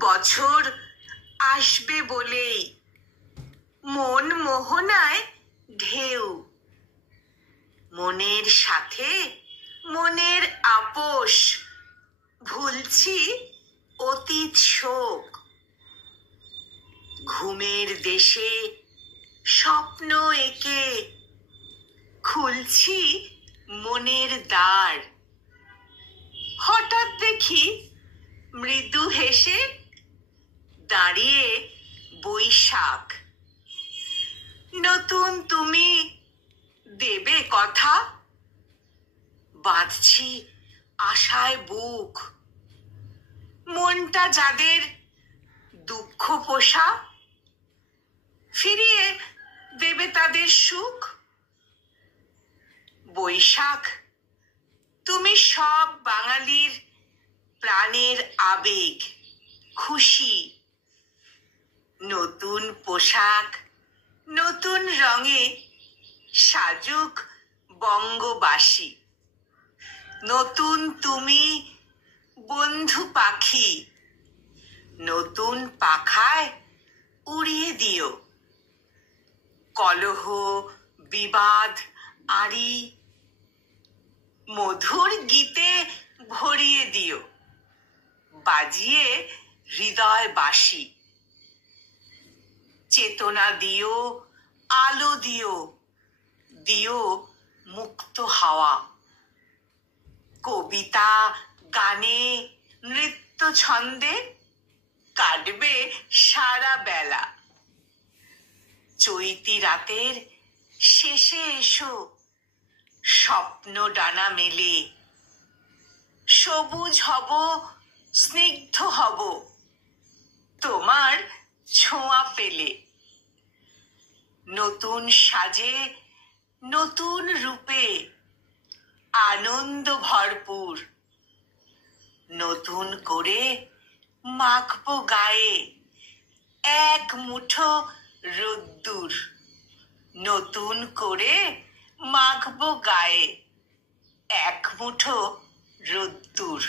বছর আসবে বলেই মন মোহনায় ঢেউ, মনের সাথে মনের আপোষ, ভুলছি অতীত শোক। ঘুমের দেশে স্বপ্ন এঁকে খুলছি মনের দ্বার। হঠাৎ দেখি মৃদু হেসে দাঁড়িয়ে বৈশাখ। নতুন তুমি দেবে কথা, বাঁধছি আশায় বুক। মনটা যাদের দুঃখ পোষা, ফিরিয়ে দেবে তাদের সুখ। বৈশাখ, তুমি সব বাঙালির প্রাণের আবেগ, খুশি। নতুন পোশাক নতুন রঙে সাজুক বঙ্গবাসী। নতুন তুমি বন্ধু পাখি, নতুন পাখায় উড়িয়ে দিও। কলহ বিবাদ আড়ি মধুর গীতে ভরিয়ে দিও, বাজিয়ে হৃদয় বাসি। চেতনা দিও, আলো দিও, দিও মুক্ত হাওয়া। কবিতা গানে নৃত্য ছন্দে কাটবে সারা বেলা। চৈতি রাতের শেষে এসো, স্বপ্ন ডানা মেলে। সবুজ হব, স্নিগ্ধ হব, তোমার ছোঁয়া পেলে। নতুন সাজে নতুন রূপে আনন্দ ভরপুর। নতুন করে মাখবো গায়ে এক মুঠো রোদ্দুর। নতুন করে মাখবো গায়ে এক মুঠো রোদ্দুর।